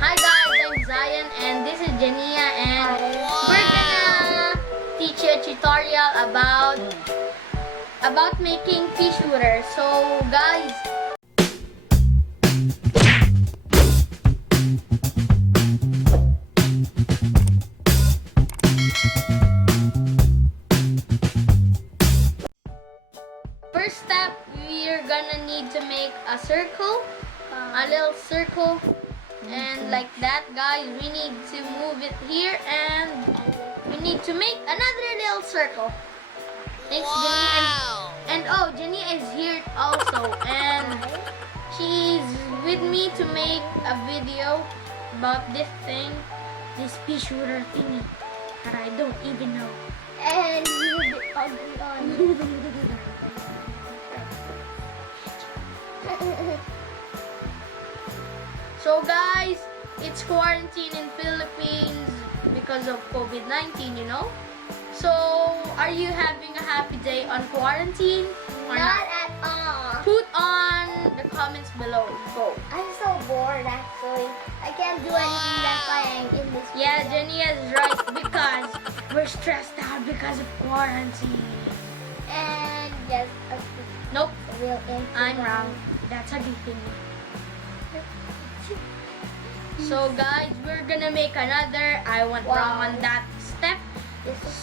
Hi guys, I'm Zion and this is Janiya, and we're gonna teach you a tutorial about making pea shooter. So guys, first step, we're gonna need to make a circle, a little circle. And like that, guys, we need to move it here and we need to make another little circle. Thanks, wow. And oh, Jenny is here also, and she's with me to make a video about this thing, this pea shooter thingy that I don't even know. And you will be ugly on. So guys, it's quarantine in Philippines because of COVID-19, you know? So, are you having a happy day on quarantine? Or Not at all. Put on the comments below. Go. I'm so bored actually. I can't do anything that's why I'm in this video. Yeah, Jenny is right because we're stressed out because of quarantine. And yes, Nope, a real info. I'm wrong. That's a good thing. So guys, we're gonna make another. I went wrong on that step.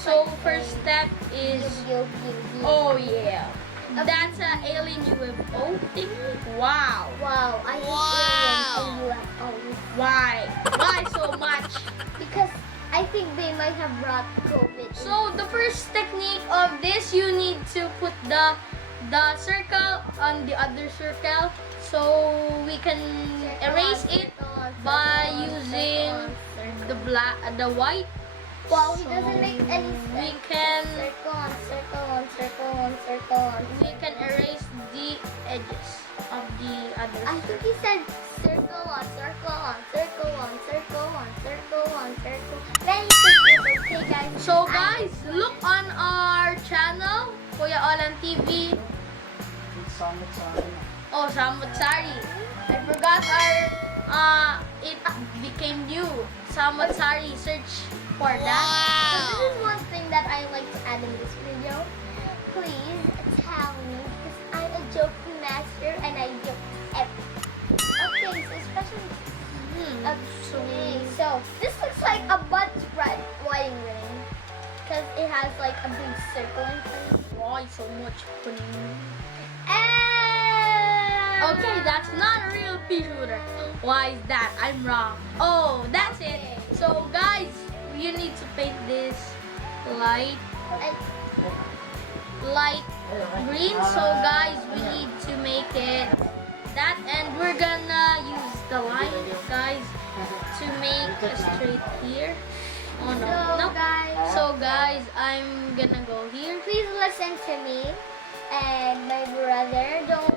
So first step is, oh yeah, that's an alien UFO thing. Wow. Wow, I hate aliens and UFOs. Why? Why so much? Because I think they might have brought COVID. So the first technique of this, you need to put the circle on the other circle, so we can erase it by using the white. Wow, he doesn't make any sense. We can Circle on circle on circle on circle on. we can erase the edges of the other I think he said circle on circle on circle on circle on circle on circle. Many circles, okay guys. So guys, look on our channel, Kuya Olan TV. Oh, Samutsari. I forgot it became new. Samutsari, search for that. So this is one thing that I like to add in this video. Please tell me, because I'm a joking master and I joke everything. Okay, so especially so this looks like a butt spread wedding ring, because it has like a big circle in front. Why so much funny? And Okay, that's not a real pea shooter. Why is that? I'm wrong. Oh, that's it. So guys, you need to paint this light green. So guys, we need to make it that, and we're gonna use the line, guys, to make a straight here. Oh no, no. So guys, I'm gonna go here. Please listen to me and my brother. Don't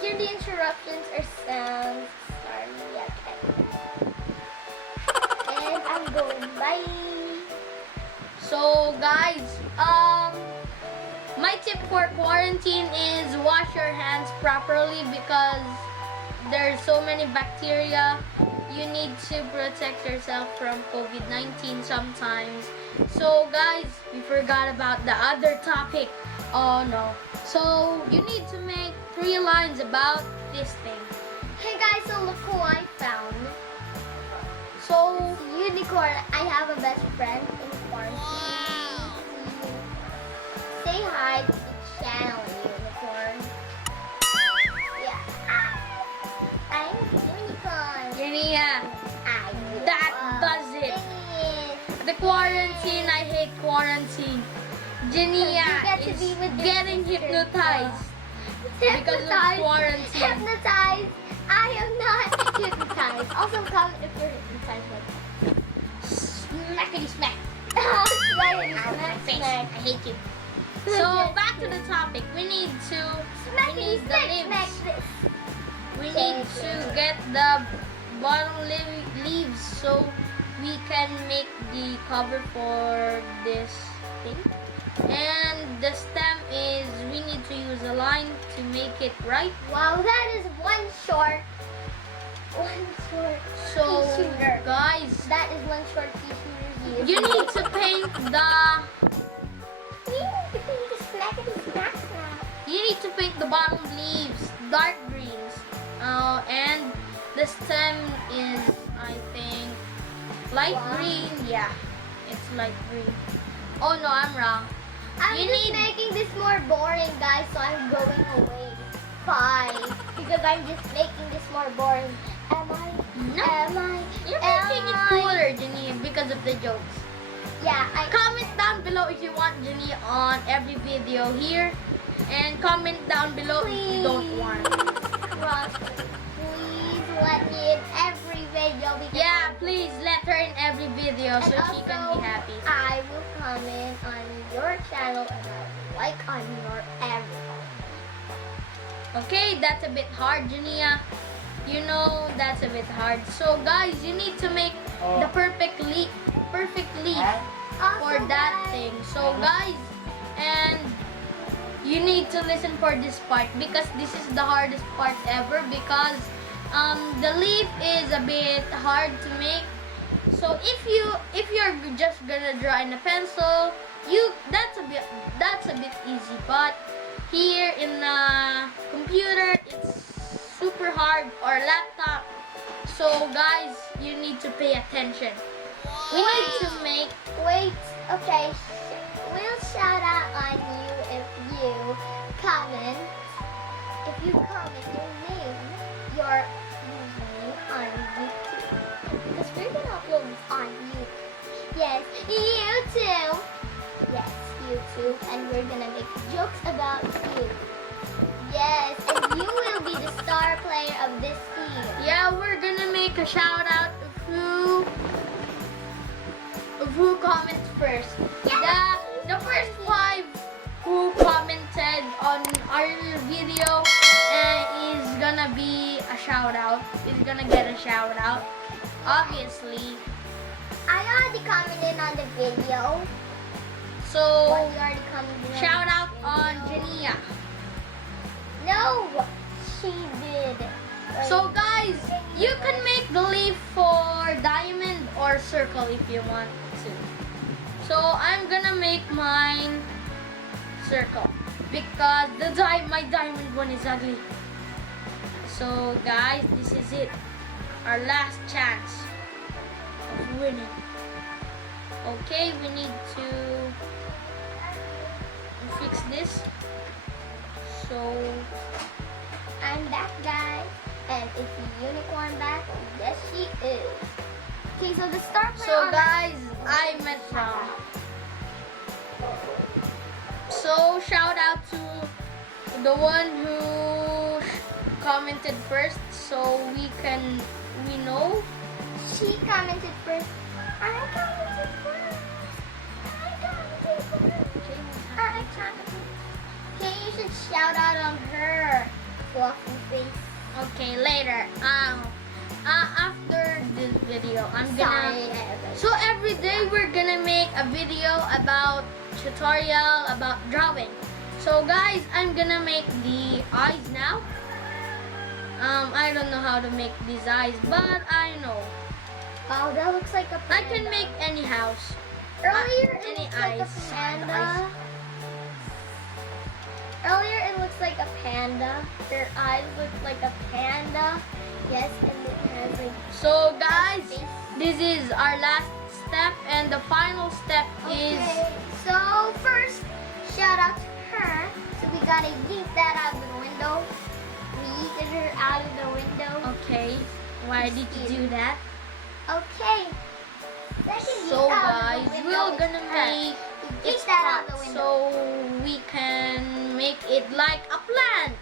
hear the interruptions or sounds. Sorry, okay. And I'm going. Bye. So guys, my tip for quarantine is wash your hands properly because there's so many bacteria. You need to protect yourself from COVID-19 sometimes. So guys, we forgot about the other topic. Oh no. So you need to make 3 lines about this thing. Hey guys, so look who I found. So Unicorn. I have a best friend in quarantine. Say hi to the channel, Unicorn. Yeah. I'm Unicorn. Janiya, that does it. The quarantine, I hate quarantine. Janiya You get to be with is your getting sister. hypnotized because of quarantine. Hypnotized. I am not hypnotized. Also comment if you're hypnotized. Smackety smack. Smackety smack, Face. smack. I hate you. So back to the topic. We need the Smackety smack, smack leaves. this. We need to get the bottom leaves so we can make the cover for this thing. And the stem is, we need to use a line to make it right. Wow, that is one short. So Peashooter. Guys, That is one short pea shooter. you need to paint the you need to paint the bottom leaves dark greens. And the stem is, I think, light green. Yeah, it's light green. Oh no, I'm wrong. I'm You just need- making this more boring, guys, so I'm going away. Bye. Because I'm just making this more boring. Am I? No. Am I? You're am making it I? cooler, Janiya, because of the jokes. Yeah, Comment down below if you want Janiya on every video here. And comment down below if you don't want. Ross, please let me in every video. Because Yeah, please let her in every video so And she can also, be happy. I will comment on your channel and I will like on your every. Okay, that's a bit hard, Janiya. You know that's a bit hard. So guys, you need to make the perfect leaf for Also, that guys, thing. So guys, and you need to listen for this part because this is the hardest part ever because the leaf is a bit hard to make. So if you're just gonna draw in a pencil, that's a bit easy. But here in a computer, it's super hard, or laptop. So guys, you need to pay attention. We need to make Wait, okay. We'll shout out on you if you comment. If you comment your name, your username on YouTube. Because we're gonna upload this on YouTube. Yes, YouTube. Yes, YouTube. And we're gonna make jokes about you. Yes, and you will be the star player of this team. Yeah, we're gonna make a shout out of who comments first. The first 5 who commented on our video is gonna be a shout out. Is gonna get a shout out. Obviously. I already commented on the video. So What you already commented on shout the out on video? Janiya. No, she did. So guys, you can make the leaf for diamond or circle if you want to. So I'm gonna make mine circle because my diamond one is ugly. So guys, this is it. Our last chance of winning. Okay, we need to fix this. So I'm back, guys. And is the unicorn back? Yes, she is. Okay, so the star player So on guys, I meant wrong. So shout out to the one who commented first, so we know. She commented first. I commented first. I commented first. I commented. Okay, you should shout out on her. Walking face. Okay, later. After this video, I'm Sorry. gonna. So every day we're gonna make a video about tutorial about drawing. So guys, I'm gonna make the eyes now. I don't know how to make these eyes, but I know. Oh, that looks like a I panda. can make any house. Earlier, it any looks like a eyes. panda. Earlier, it looks like a panda. Their eyes look like a panda. Yes, and it has like. So guys, face. this is our last step, and the final step is. Okay, so first, shout out to her. So we gotta yeet that out of the window. We yeeted her out of the window. Okay, why did you do that? Okay. Second So yeet out of guys, the window we're is gonna her. make Yeet its that out parts the window. so we can make it like a plant.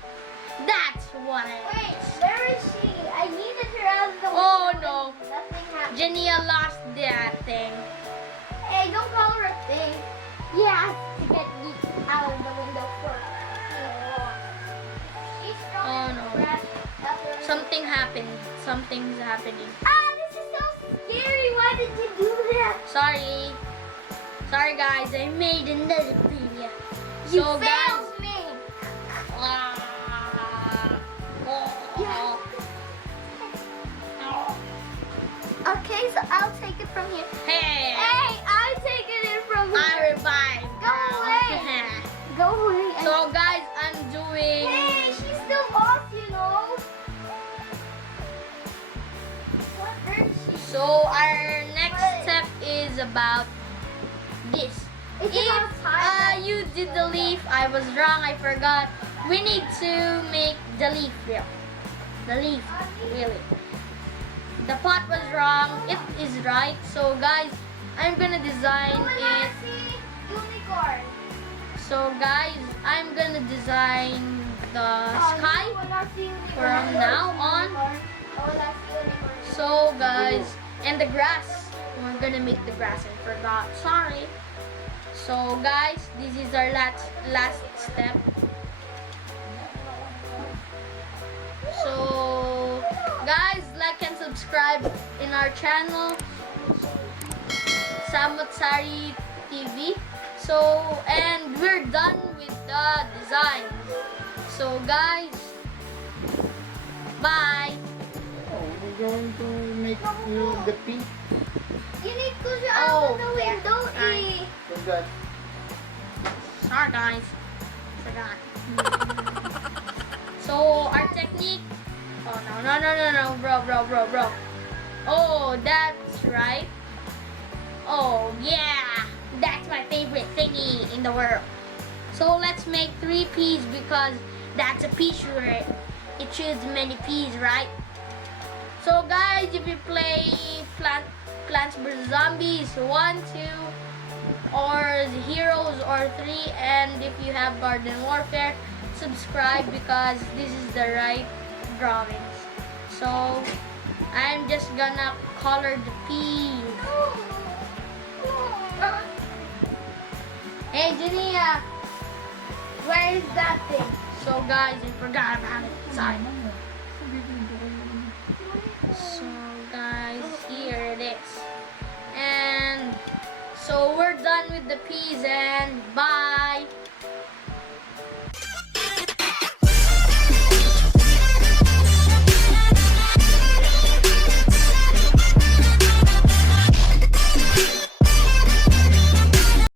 That's what I want. Wait, where is she? I yeeted her out of the Oh, window. no. and Nothing happened. Janiya lost that thing. Hey, don't call her a thing. You have to get yeeted out of the window first. She's throwing Oh, no. trash out the window. Something happened. Something's happening. This is so scary. Why did you do that? Sorry. Sorry guys, I made another video. You So guys. failed me. Okay, so I'll take it from here. Hey! Hey, I'm taking it from here. I revive. Go away. Go away. So guys, I'm doing. Hey, she's still off, you know. What hurts she? So our next step is about this. It's about time. You did the leaf, I was wrong. I forgot. We need to make the leaf real. The leaf, really. The pot was wrong. It is right. So guys, I'm gonna design it. Unicorn. So guys, I'm gonna design the sky from now on. So guys, and the grass. We're gonna make the grass. I forgot. Sorry. So guys, this is our last step. So guys, like and subscribe in our channel, Samotsari TV. So, and we're done with the design. So guys, bye. Oh, we're going to make you the pink. You need to show out the yeah. window, Sorry. E. Forgot. Sorry guys, forgot. So our technique. Oh no, bro. Oh, that's right. Oh yeah, that's my favorite thingy in the world. So let's make 3 peas because that's a pea shooter. It shoots many peas, right? So guys, if you play Plants vs Zombies 1, 2, or Heroes or 3, and if you have Garden Warfare, subscribe because this is the right drawings. So I'm just gonna color the peas. Hey Janiya, Where is that thing? so guys, I forgot about it. Sorry. So guys, here it is. And so we're done with the peas and bye.